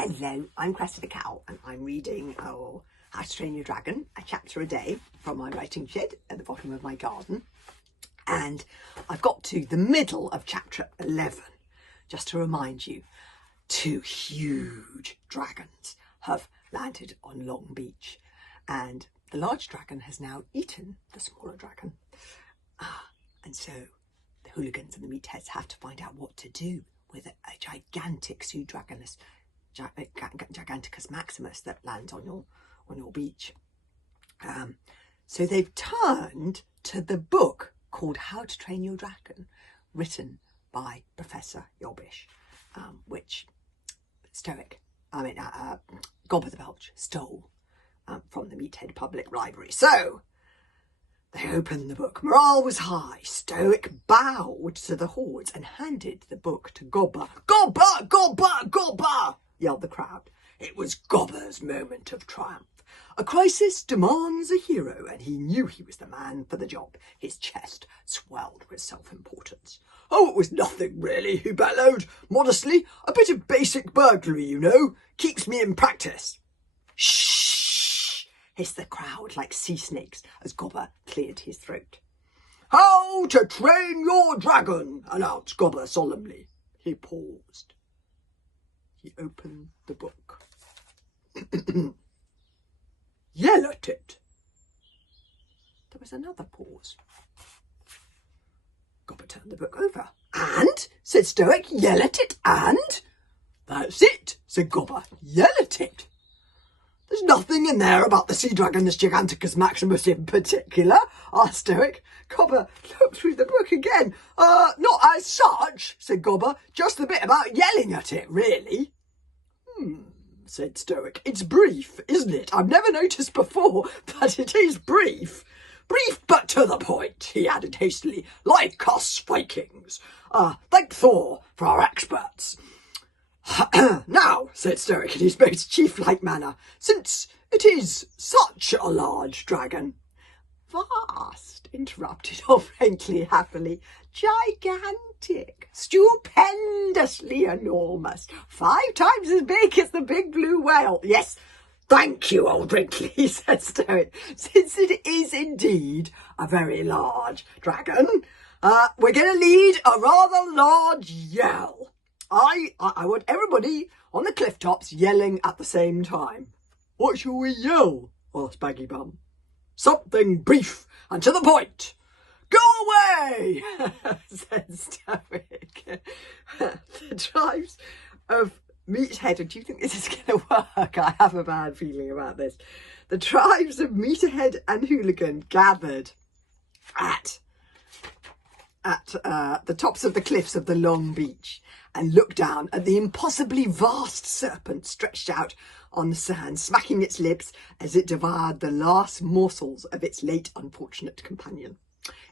Hello, I'm Cressida and I'm reading How to Train Your Dragon, a chapter a day from my writing shed at the bottom of my garden. And I've got to the middle of chapter 11. Just to remind you, 2 huge dragons have landed on Long Beach, and the large dragon has now eaten the smaller dragon. And so the hooligans and the meatheads have to find out what to do with a gigantic Giganticus Maximus that lands on your beach. So they've turned to the book called How to Train Your Dragon, written by Professor Yobbish, which Gobber the Belch stole from the Meathead Public Library. So they opened the book. Morale was high. Stoic bowed to the hordes and handed the book to Gobber. "Gobber! Gobber! Gobber!" yelled the crowd. It was Gobber's moment of triumph. A crisis demands a hero, and he knew he was the man for the job. His chest swelled with self-importance. "Oh, it was nothing really," he bellowed modestly. "A bit of basic burglary, you know. Keeps me in practice." "Shh!" hissed the crowd like sea snakes as Gobber cleared his throat. "How to Train Your Dragon," announced Gobber solemnly. He paused. He opened the book. "Yell at it." There was another pause. Gobber turned the book over. "And?" said Stoic. "Yell at it, and?" "That's it," said Gobber. "Yell at it." "There's nothing in there about the sea dragon, this Giganticus Maximus in particular?" asked Stoic. Gobber looked through the book again. Not as such," said Gobber. "Just the bit about yelling at it, really." Said Stoic. "It's brief, isn't it? I've never noticed before, but it is brief. Brief but to the point," he added hastily, "like us Vikings. Thank Thor for our experts." "Now," said Stoic in his most chief-like manner, "since it is such a large dragon—" "Vast," interrupted Frankly happily. "Gigantic, stupendously enormous, 5 times as big as the big blue whale." "Yes, thank you, old Wrinkly," said Stoic. "Since it is indeed a very large dragon, we're going to lead a rather large yell. I want everybody on the cliff tops yelling at the same time." "What shall we yell?" asked Baggy Bum. "Something brief and to the point. Go away," said Stoic. The tribes of Meathead, do you think this is going to work? I have a bad feeling about this. The tribes of Meathead and Hooligan gathered at the tops of the cliffs of the Long Beach and looked down at the impossibly vast serpent stretched out on the sand, smacking its lips as it devoured the last morsels of its late unfortunate companion.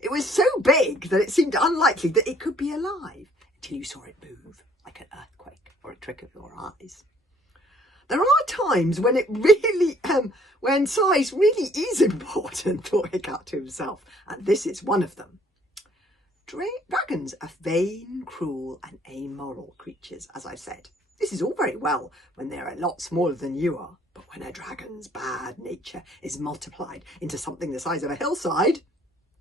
It was so big that it seemed unlikely that it could be alive until you saw it move like an earthquake or a trick of your eyes. There are times when when size really is important, thought Hiccup to himself, and this is one of them. Dragons are vain, cruel and amoral creatures, as I've said. This is all very well when they're a lot smaller than you are, but when a dragon's bad nature is multiplied into something the size of a hillside,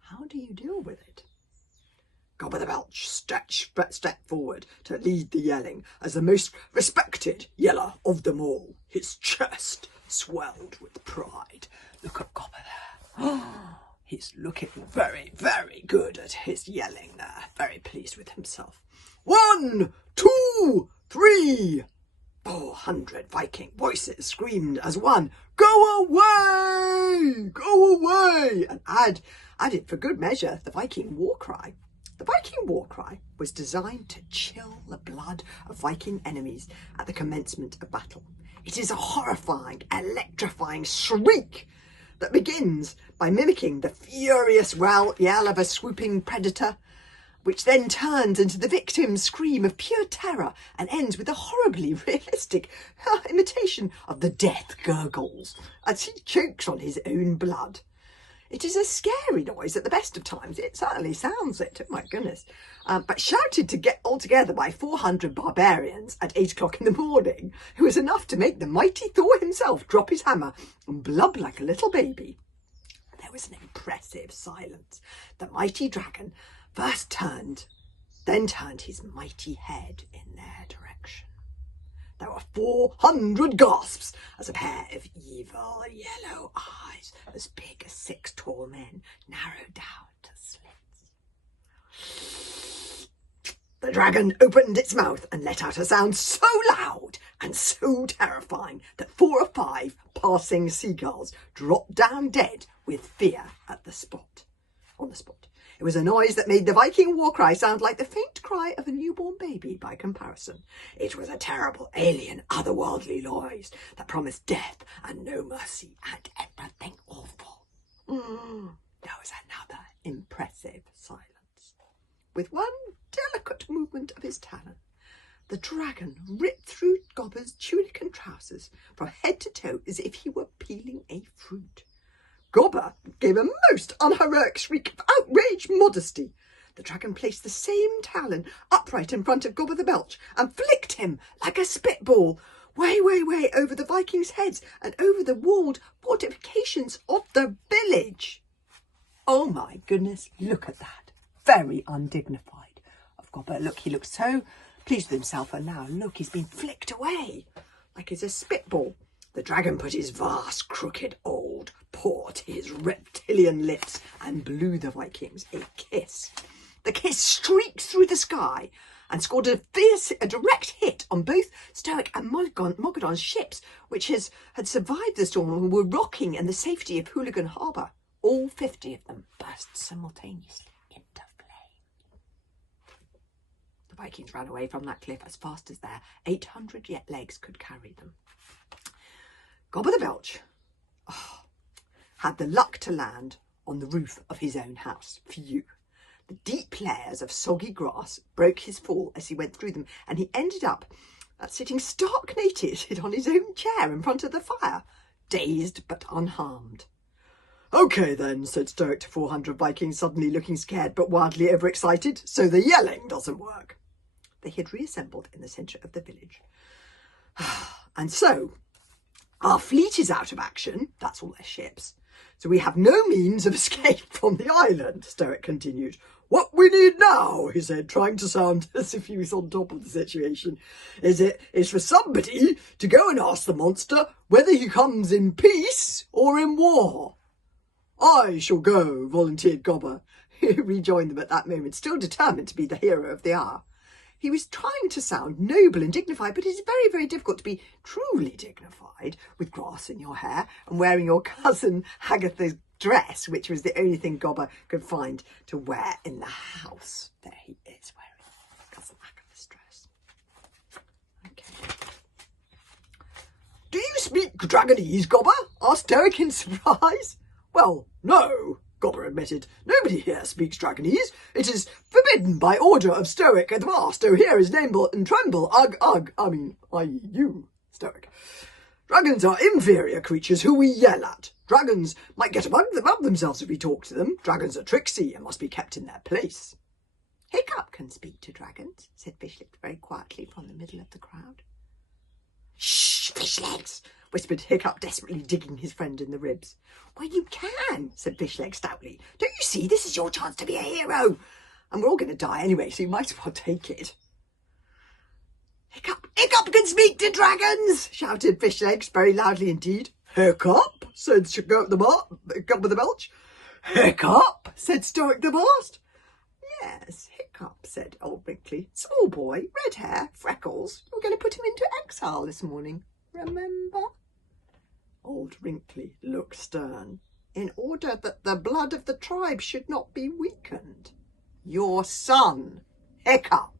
how do you deal with it? Gobber the Belch stepped forward to lead the yelling as the most respected yeller of them all. His chest swelled with pride. Look at Gobber there. He's looking very, very good at his yelling there. Very pleased with himself. 1, 2, 3. 400 Viking voices screamed as one, "Go away! Go away!" and added for good measure the Viking war cry. The Viking war cry was designed to chill the blood of Viking enemies at the commencement of battle. It is a horrifying, electrifying shriek that begins by mimicking the furious yell of a swooping predator, which then turns into the victim's scream of pure terror and ends with a horribly realistic imitation of the death gurgles as he chokes on his own blood. It is a scary noise at the best of times. It certainly sounds it, oh my goodness. But shouted to get all together by 400 barbarians at 8 o'clock in the morning, who was enough to make the mighty Thor himself drop his hammer and blub like a little baby. There was an impressive silence. The mighty dragon first turned, then turned his mighty head in their direction. There were 400 gasps as a pair of evil yellow eyes, as big as 6 tall men, narrowed down to slits. The dragon opened its mouth and let out a sound so loud and so terrifying that 4 or 5 passing seagulls dropped down dead with fear on the spot. It was a noise that made the Viking war cry sound like the faint cry of a newborn baby by comparison. It was a terrible, alien, otherworldly noise that promised death and no mercy and everything awful. There was another impressive silence. With one delicate movement of his talon, the dragon ripped through Gobber's tunic and trousers from head to toe as if he were peeling a fruit. Gobber gave a most unheroic shriek of outraged modesty. The dragon placed the same talon upright in front of Gobber the Belch and flicked him like a spitball, way, way, way over the Vikings' heads and over the walled fortifications of the village. Oh my goodness, look at that. Very undignified of Gobber. Look, he looks so pleased with himself, and now look, he's been flicked away like it's a spitball. The dragon put his vast, crooked old paw to his reptilian lips and blew the Vikings a kiss. The kiss streaked through the sky and scored a direct hit on both Stoic and Mogadon's ships, which had survived the storm and were rocking in the safety of Hooligan Harbour. All 50 of them burst simultaneously into flame. The Vikings ran away from that cliff as fast as their 800 yet legs could carry them. Gobber the Belch had the luck to land on the roof of his own house. Phew. The deep layers of soggy grass broke his fall as he went through them, and he ended up sitting stark naked on his own chair in front of the fire, dazed but unharmed. "Okay then," said Stoic to 400 Vikings, suddenly looking scared but wildly overexcited, "so the yelling doesn't work." They had reassembled in the centre of the village. "And so, our fleet is out of action," that's all their ships, "so we have no means of escape from the island," Stoic continued. "What we need now," he said, trying to sound as if he was on top of the situation, is for somebody to go and ask the monster whether he comes in peace or in war. "I shall go," volunteered Gobber, who rejoined them at that moment, still determined to be the hero of the hour. He was trying to sound noble and dignified, but it's very, very difficult to be truly dignified with grass in your hair and wearing your cousin Hagatha's dress, which was the only thing Gobber could find to wear in the house. There he is, wearing cousin Hagatha's dress. Okay. "Do you speak Dragonese, Gobber?" asked Stoic in surprise. "Well, no," Gobber admitted. "Nobody here speaks Dragonese. It is forbidden by order of Stoic the Vast. Oh, here is Namble and Tremble. You, Stoic. Dragons are inferior creatures who we yell at. Dragons might get above themselves if we talk to them. Dragons are tricksy and must be kept in their place." "Hiccup can speak to dragons," said Fishlegs very quietly from the middle of the crowd. "Shh, Fishlegs," whispered Hiccup, desperately digging his friend in the ribs. "Well, you can," said Fishlegs stoutly. "Don't you see, this is your chance to be a hero? And we're all going to die anyway, so you might as well take it." "Hiccup can speak to dragons," shouted Fishlegs very loudly indeed. "Hiccup," said Gobber the Belch. "Hiccup," said Stoic the Vast. "Yes, Hiccup," said old Wrinkly. "Small boy, red hair, freckles. You're going to put him into exile this morning, remember?" Old Wrinkly looked stern. "In order that the blood of the tribe should not be weakened. Your son, Hiccup."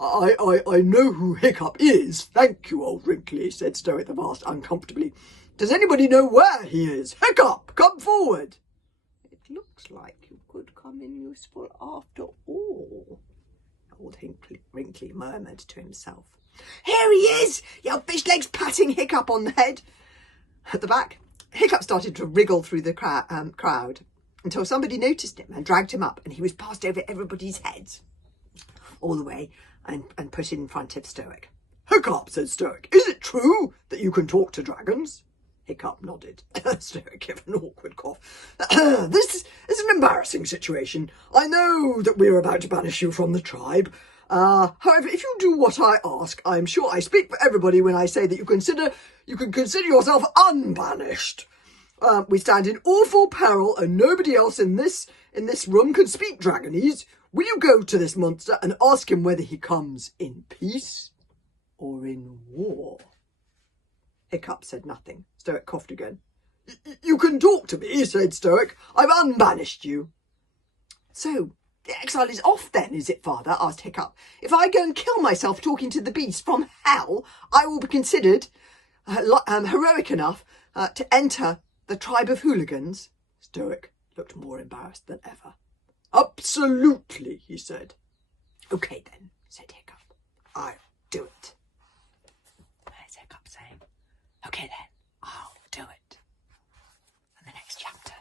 I know who Hiccup is, thank you, old Wrinkly," said Stoic the Vast uncomfortably. "Does anybody know where he is? Hiccup, come forward." "It looks like you could come in useful after all," old Wrinkly murmured to himself. "Here he is!" yelled Fishlegs, patting Hiccup on the head. At the back, Hiccup started to wriggle through the crowd until somebody noticed him and dragged him up, and he was passed over everybody's heads all the way and put in front of Stoic. "Hiccup," said Stoic, "is it true that you can talk to dragons?" Hiccup nodded. Stoic gave an awkward cough. "This is an embarrassing situation. I know that we are about to banish you from the tribe. However, if you do what I ask, I am sure I speak for everybody when I say that you can consider yourself unbanished. We stand in awful peril, and nobody else in this room can speak Dragonese. Will you go to this monster and ask him whether he comes in peace or in war?" Hiccup said nothing. Stoic coughed again. "You can talk to me," said Stoic. "I've unbanished you." "So the exile is off then, is it, Father?" asked Hiccup. "If I go and kill myself talking to the beast from hell, I will be considered heroic enough to enter the tribe of hooligans?" Stoic looked more embarrassed than ever. "Absolutely," he said. "Okay then," said Hiccup. "I'll do it." There's Hiccup saying, "Okay then, I'll do it." And the next chapter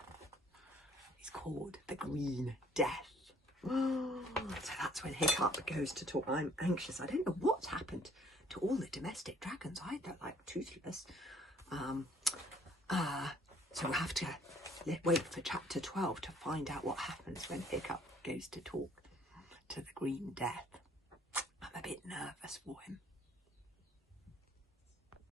is called The Green Death. So that's when Hiccup goes to talk. I'm anxious. I don't know what's happened to all the domestic dragons either, like Toothless. So we'll have to wait for chapter 12 to find out what happens when Hiccup goes to talk to the Green Death. I'm a bit nervous for him.